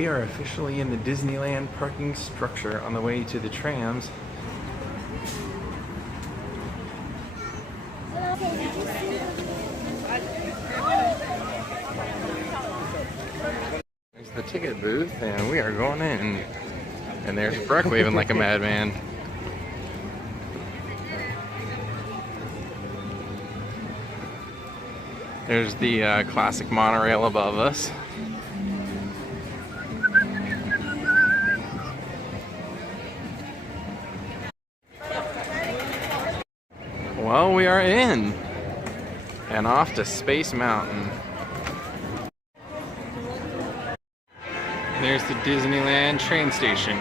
We are officially in the Disneyland parking structure on the way to the trams. There's the ticket booth, and we are going in. And there's Breck waving like a madman. There's the classic monorail above us. Well, we are in and off to Space Mountain. There's the Disneyland train station.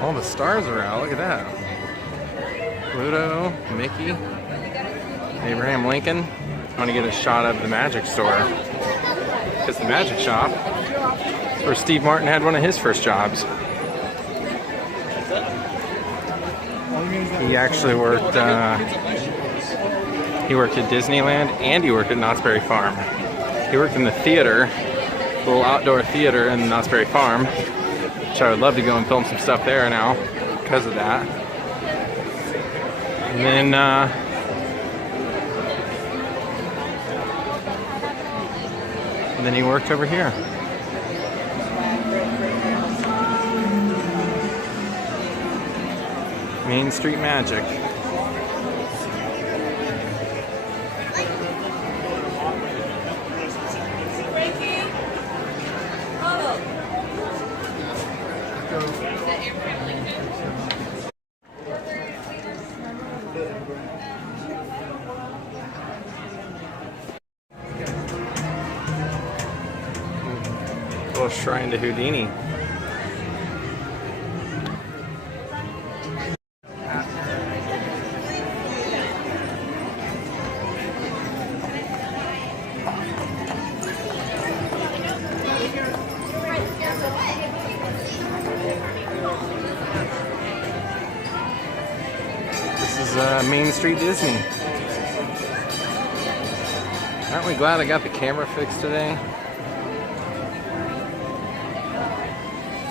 All the stars are out, look at that. Pluto, Mickey, Abraham Lincoln. I want to get a shot of the magic store. Because the magic shop is where Steve Martin had one of his first jobs. He actually worked, he worked at Disneyland and he worked at Knott's Berry Farm. He worked in the theater, a little outdoor theater in Knott's Berry Farm, which I would love to go and film some stuff there now because of that. And then he worked over here. Main Street Magic. Little shrine to Houdini. This is Main Street Disney. Aren't we glad I got the camera fixed today?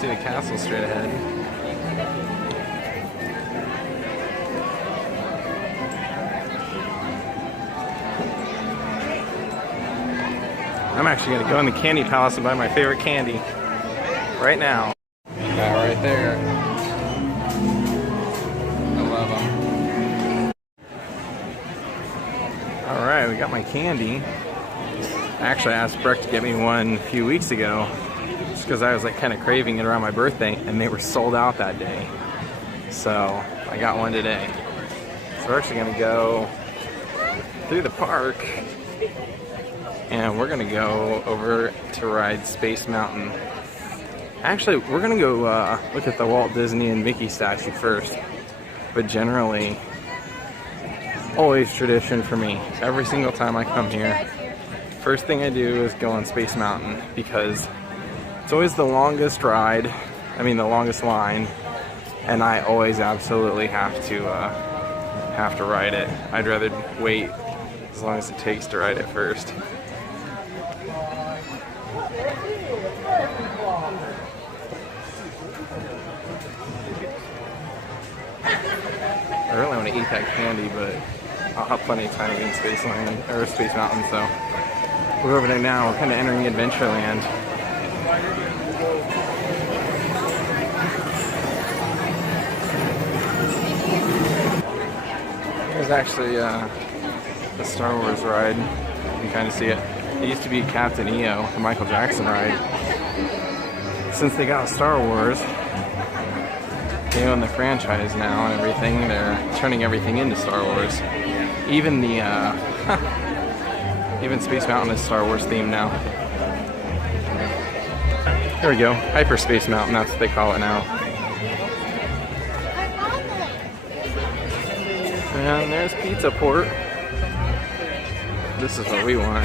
See the castle straight ahead. I'm actually going to go in the Candy Palace and buy my favorite candy right now. That right there. I love them. Alright, we got my candy. Actually, I asked Breck to get me one a few weeks ago just because I was like kind of craving it around my birthday, and they were sold out that day. So I got one today. So we're actually going to go through the park and we're going to go over to ride Space Mountain. Actually, we're going to go look at the Walt Disney and Mickey statue first. But generally, always tradition for me. Every single time I come here, first thing I do is go on Space Mountain because it's always the longest ride, the longest line, and I always absolutely have to ride it. I'd rather wait as long as it takes to ride it first. I really want to eat that candy, but I'll have plenty of time in Spaceland or Space Mountain, so we're over there now. We're kind of entering Adventureland. There's actually the Star Wars ride. You can kind of see it. It used to be Captain EO, the Michael Jackson ride. Since they got Star Wars, they own the franchise now and everything. They're turning everything into Star Wars. Even the even Space Mountain is Star Wars themed now. There we go. Hyperspace Mountain, that's what they call it now. And there's Pizza Port. This is what we want.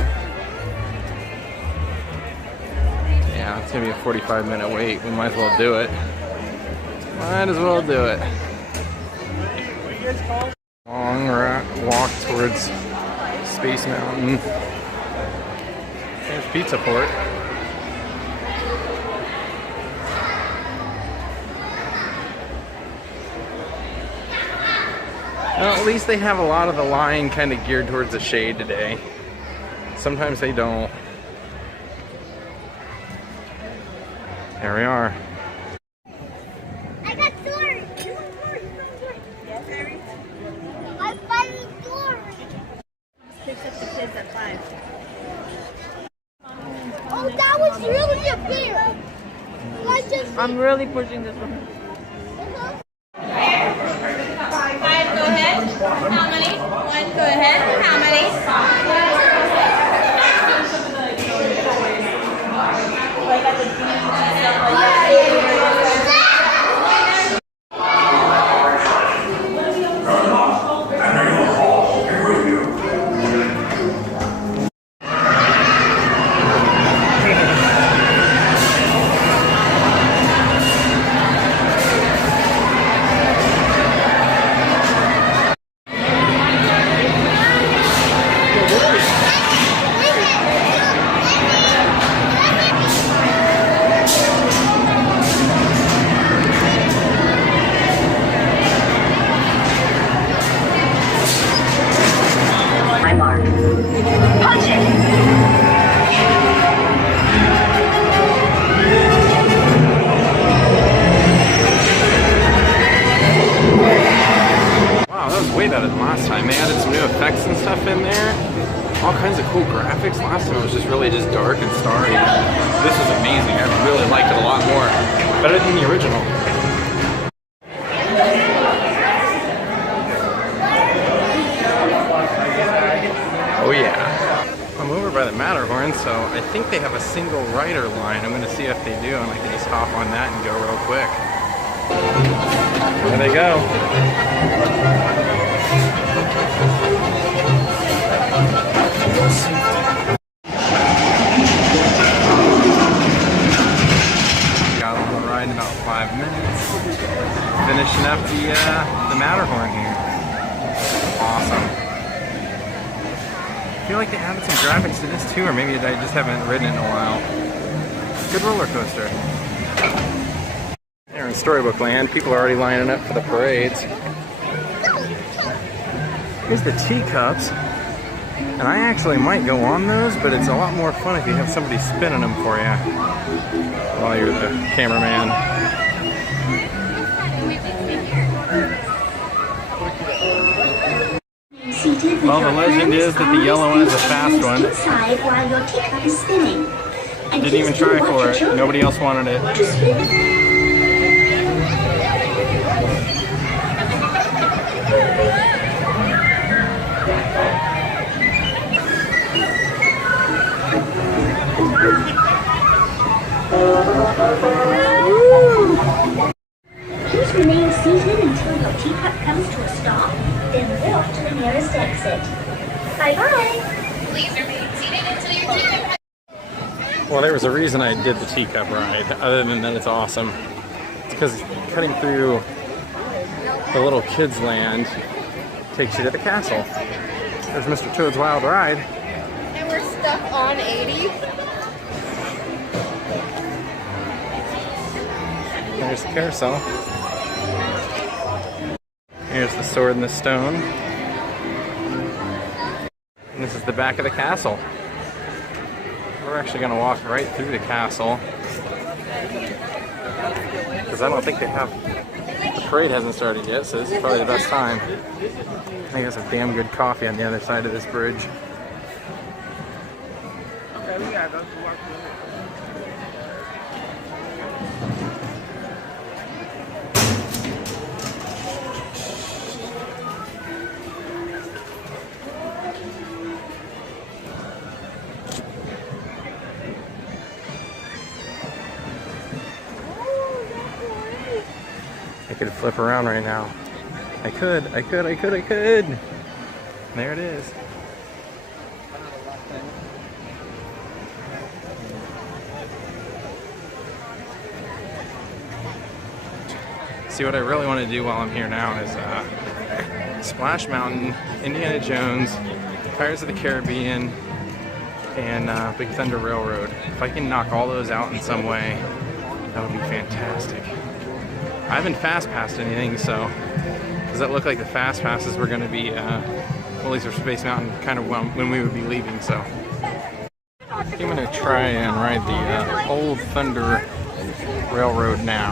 Yeah, it's gonna be a 45-minute wait. We might as well do it. Might as well do it. Long walk towards Space Mountain. There's Pizza Port. Well, at least they have a lot of the line kind of geared towards the shade today. Sometimes they don't. There we are. I got Dory. Yes, Harry. I'm fighting Dory. Picks up the kids at 5. Oh, that was really a bear. I'm really pushing this one. Five, go ahead. How many? One, go ahead. How many? Way better than last time. They added some new effects and stuff in there. All kinds of cool graphics. Last time it was just really just dark and starry. This is amazing. I really liked it a lot more. Better than the original. Oh yeah. I'm over by the Matterhorn, so I think they have a single rider line. I'm going to see if they do, and I can just hop on that and go real quick. There they go. Got on the ride in about 5 minutes. Finishing up the Matterhorn here. Awesome. I feel like they added some graphics to this too, or maybe I just haven't ridden it in a while. Good roller coaster. Here in Storybook Land, people are already lining up for the parades. Here's the teacups. And I actually might go on those, but it's a lot more fun if you have somebody spinning them for you while you're the cameraman. Well, the legend is that the yellow one is the fast one. Didn't even try for it. Nobody else wanted it. Please remain seated until your teacup comes to a stop, then walk to the nearest exit. Bye-bye! Please remain seated until your teacup comes. Well, there was a reason I did the teacup ride, other than that it's awesome. It's because cutting through the little kids' land takes you to the castle. There's Mr. Toad's Wild Ride. And we're stuck on 80. There's the carousel. Here's the Sword in the Stone. And this is the back of the castle. We're actually going to walk right through the castle. Because I don't think they have... The parade hasn't started yet, so this is probably the best time. I think there's some damn good coffee on the other side of this bridge. Okay, we gotta go to work. I could flip around right now. I could. There it is. See, what I really want to do while I'm here now is Splash Mountain, Indiana Jones, Pirates of the Caribbean, and Big Thunder Railroad. If I can knock all those out in some way, that would be fantastic. I haven't fast passed anything, so does that look like the fast passes were going to be Woolies or Space Mountain kind of when we would be leaving? So I'm going to try and ride the Old Thunder Railroad now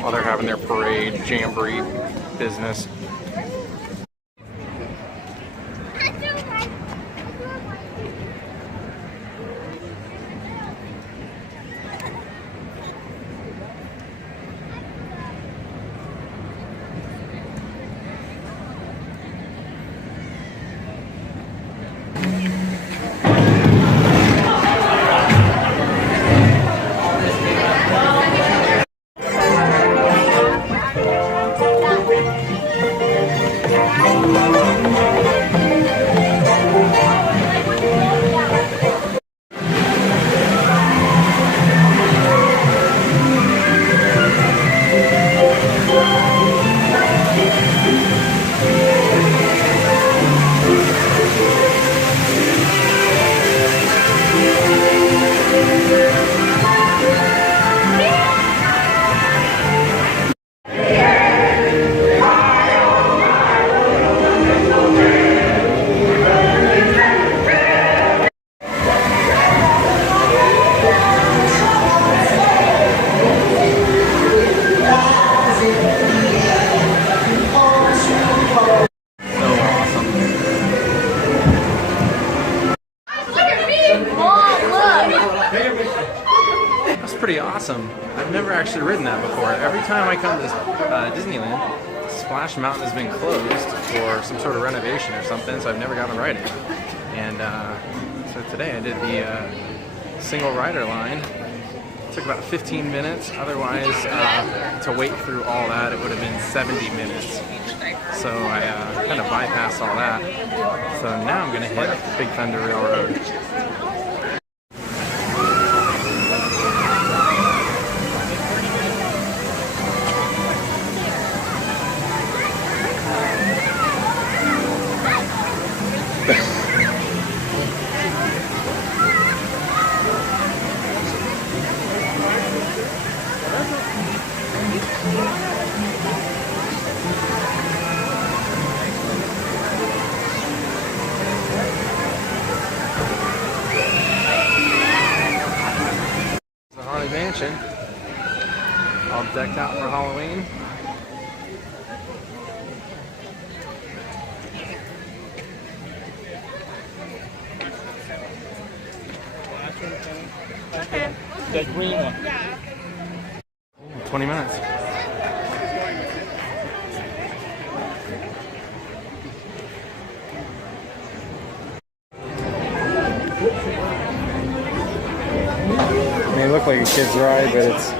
while they're having their parade, jamboree business. Pretty awesome. I've never actually ridden that before. Every time I come to Disneyland, Splash Mountain has been closed for some sort of renovation or something, so I've never gotten to ride it. And so today I did the single rider line. It took about 15 minutes. Otherwise, to wait through all that, it would have been 70 minutes. So I kind of bypassed all that. So now I'm going to hit Big Thunder Railroad. Mansion, all decked out for Halloween. The green one. 20 minutes. May look like a kid's ride, but it's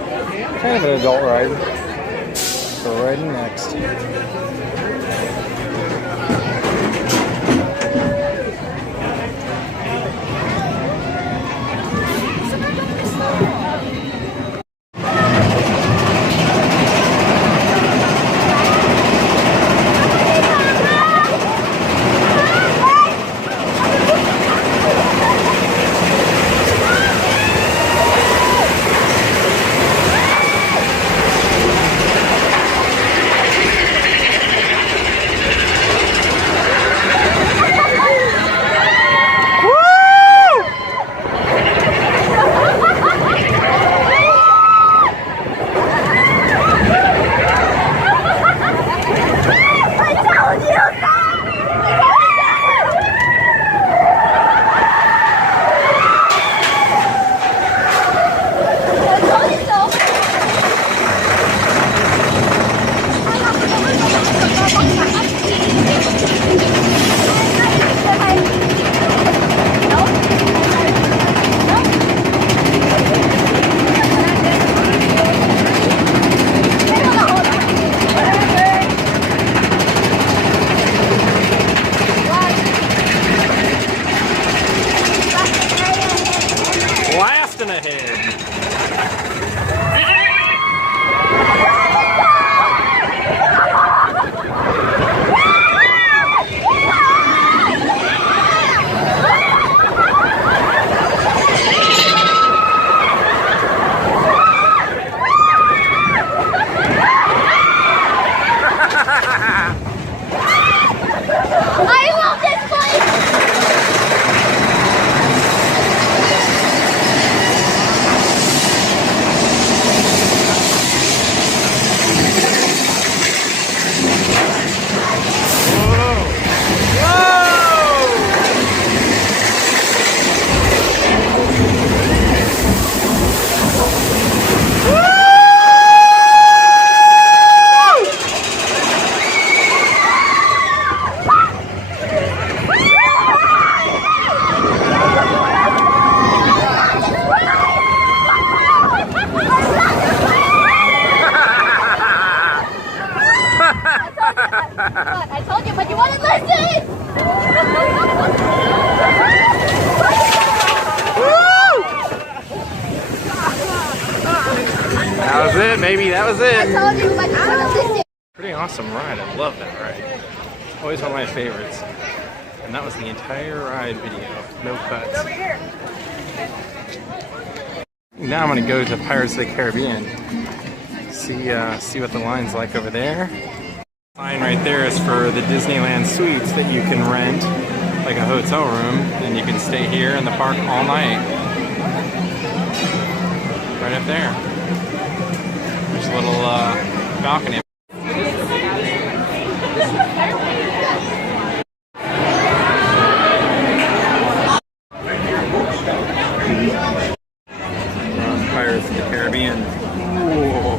kind of an adult ride. So riding next. it, baby. That was I it. told you, like, I don't know. Pretty awesome ride. I love that ride. Always one of my favorites. And that was the entire ride video. No cuts. Over here. Now I'm going to go to Pirates of the Caribbean. See what the line's like over there. The line right there is for the Disneyland suites that you can rent, like a hotel room, and you can stay here in the park all night. Right up there. There's a little balcony. Pirates of the Caribbean. Whoa.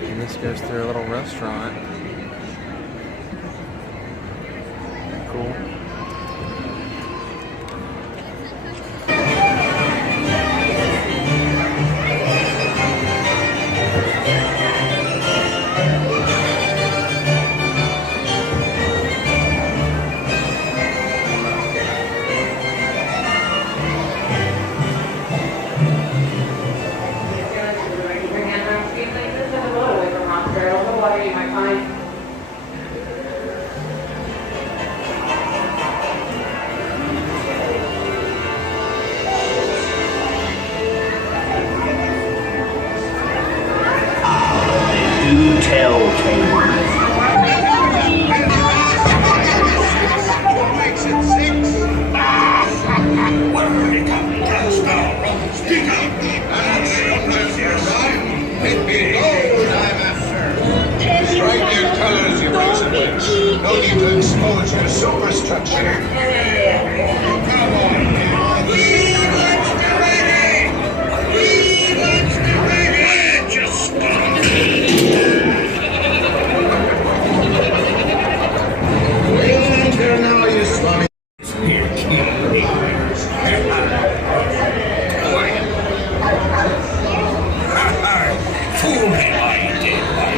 And this goes through a little restaurant. Cool. Do tell tales. Strike your colors, you brazen witch. No need to expose your superstructure. Come on now. We want to ready! We want to ready! Just stop. Wait until now, you slummy. Fool me, I did my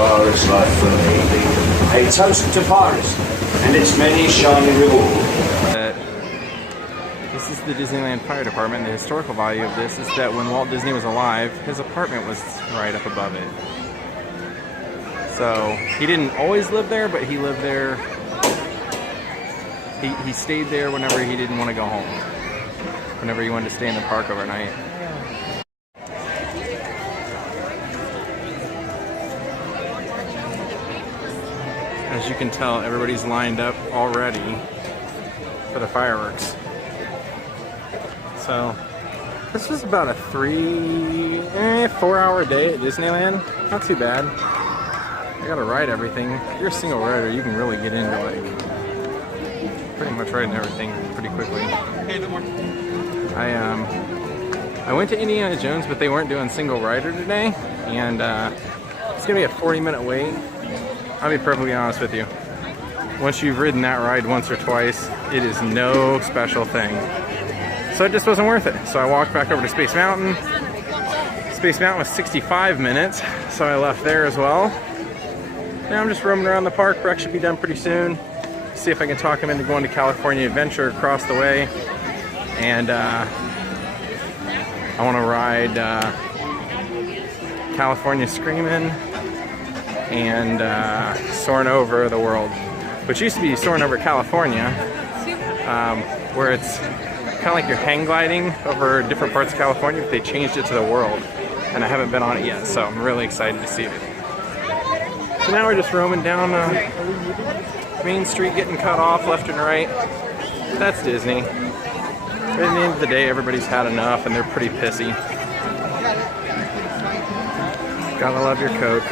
Forest life for me. A toast to forest and its many shining rewards. This is the Disneyland Fire Department. The historical value of this is that when Walt Disney was alive, his apartment was right up above it. So he didn't always live there, but he lived there. He stayed there whenever he didn't want to go home. Whenever he wanted to stay in the park overnight. As you can tell, everybody's lined up already for the fireworks. So, this was about a 4 hour day at Disneyland. Not too bad. I gotta ride everything. If you're a single rider, you can really get into like pretty much riding everything pretty quickly. I went to Indiana Jones, but they weren't doing single rider today, and it's gonna be a 40-minute wait. I'll be perfectly honest with you. Once you've ridden that ride once or twice, it is no special thing. So it just wasn't worth it. So I walked back over to Space Mountain. Space Mountain was 65 minutes, so I left there as well. Now I'm just roaming around the park. Breck should be done pretty soon. See if I can talk him into going to California Adventure across the way. And I want to ride California Screamin' and Soaring Over the World, which used to be Soaring Over California, where it's kind of like you're hang gliding over different parts of California, but they changed it to the world, and I haven't been on it yet, so I'm really excited to see it. So now we're just roaming down Main Street, getting cut off left and right. That's Disney. But at the end of the day, everybody's had enough, and they're pretty pissy. Gotta love your Coke.